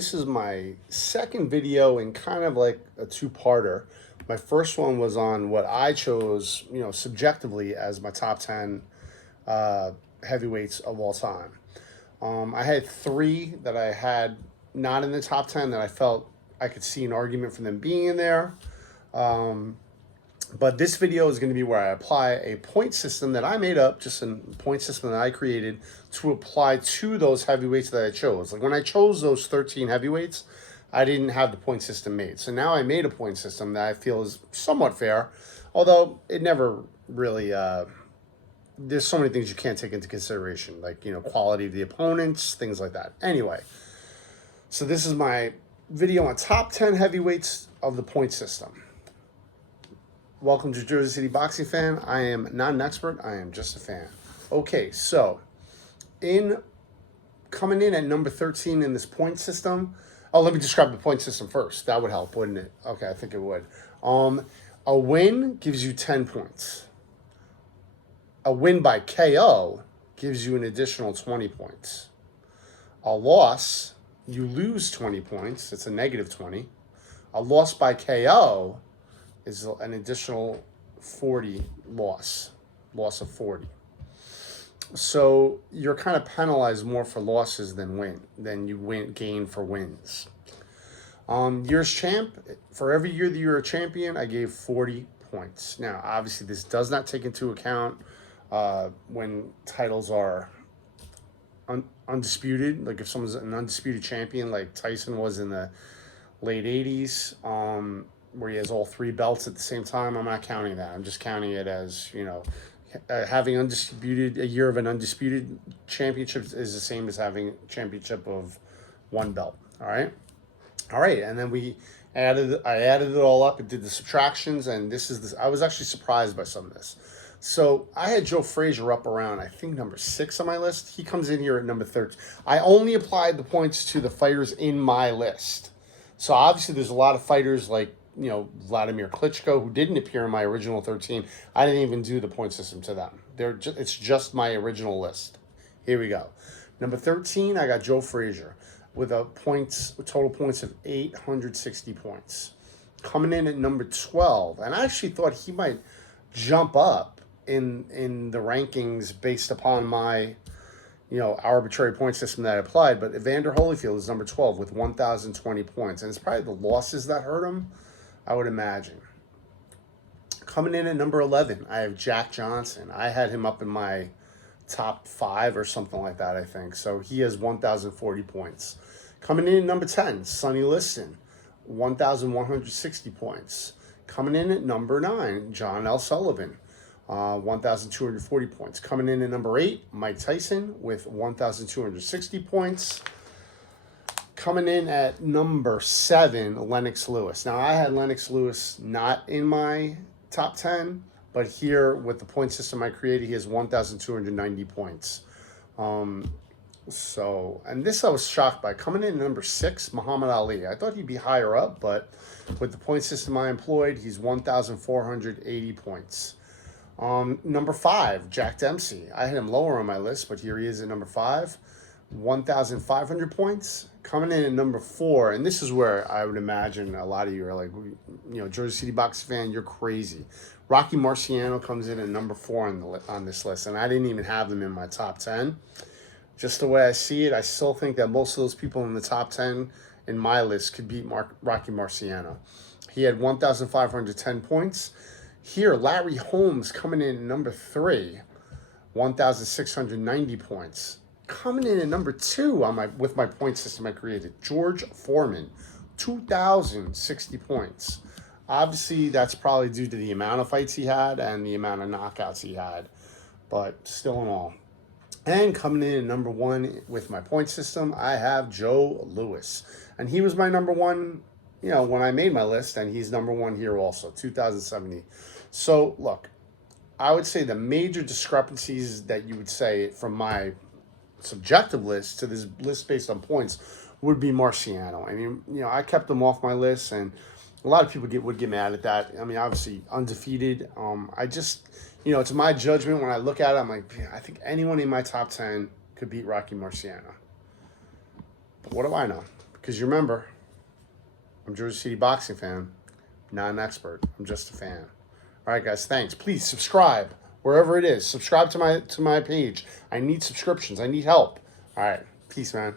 this is my second video in kind of like a two-parter. My first one was on what I chose, subjectively as my top 10 uh, heavyweights of all time. I had three that I had not in the top 10 that I felt I could see an argument for them being in there. Um, but this video is going to be where I apply a point system that I made up, just a point system that I created to apply to those heavyweights that I chose. Like when I chose those 13 heavyweights, I didn't have the point system made. So now I made a point system that I feel is somewhat fair, although it never really, there's so many things you can't take into consideration, like, quality of the opponents, things like that. Anyway, so this is my video on top 10 heavyweights of the point system. Welcome to Jersey City Boxing Fan. I am not an expert. I am just a fan. Okay, so coming in at number 13 in this point system. Oh, let me describe the point system first. That would help, wouldn't it? Okay, I think it would. A win gives you 10 points. A win by KO gives you an additional 20 points. A loss, you lose 20 points. It's a negative 20. A loss by KO is an additional 40 loss of 40. So you're kind of penalized more for losses than gain for wins. Year's champ, for every year that you're a champion, I gave 40 points. Now, obviously, this does not take into account when titles are undisputed. Like if someone's an undisputed champion, like Tyson was in the late 80s, where he has all three belts at the same time. I'm not counting that. I'm just counting it as, having a year of an undisputed championship is the same as having a championship of one belt. All right. And then I added it all up and did the subtractions. And I was actually surprised by some of this. So I had Joe Frazier up around, I think, number 6 on my list. He comes in here at number 13. I only applied the points to the fighters in my list. So obviously there's a lot of fighters like, Vladimir Klitschko, who didn't appear in my original 13. I didn't even do the point system to them. It's just my original list. Here we go. Number 13, I got Joe Frazier with total points of 860 points. Coming in at number 12, and I actually thought he might jump up in the rankings based upon my arbitrary point system that I applied, but Evander Holyfield is number 12 with 1,020 points, and it's probably the losses that hurt him, I would imagine. Coming in at number 11, I have Jack Johnson. I had him up in my top 5 or something like that, I think. So he has 1,040 points. Coming in at number 10, Sonny Liston, 1,160 points. Coming in at number 9, John L. Sullivan, 1,240 points. Coming in at number 8, Mike Tyson with 1,260 points. Coming in at number 7, Lennox Lewis. Now, I had Lennox Lewis not in my top 10, but here with the point system I created, he has 1,290 points. And this I was shocked by. Coming in at number 6, Muhammad Ali. I thought he'd be higher up, but with the point system I employed, he's 1,480 points. Number 5, Jack Dempsey. I had him lower on my list, but here he is at number 5, 1,500 points. Coming in at number 4, and this is where I would imagine a lot of you are like, Jersey City Boxing Fan, you're crazy. Rocky Marciano comes in at number 4 on this list, and I didn't even have him in my top 10. Just the way I see it, I still think that most of those people in the top 10 in my list could beat Rocky Marciano. He had 1,510 points. Here, Larry Holmes coming in at number 3, 1,690 points. Coming in at number 2 with my point system I created, George Foreman, 2,060 points. Obviously, that's probably due to the amount of fights he had and the amount of knockouts he had, but still in all. And coming in at number 1 with my point system, I have Joe Louis. And he was my number 1, when I made my list, and he's number 1 here also, 2,070. So, look, I would say the major discrepancies that you would say from my subjective list to this list based on points would be Marciano. I mean, I kept him off my list, and a lot of people would get mad at that. I mean, obviously undefeated. I just, to my judgment, when I look at it, I'm like, I think anyone in my top 10 could beat Rocky Marciano. But what do I know? Because you remember, I'm Jersey City boxing fan, not an expert. I'm just a fan. All right, guys, thanks. Please subscribe wherever it is. Subscribe to my page. I need subscriptions. I need help. All right, peace, man.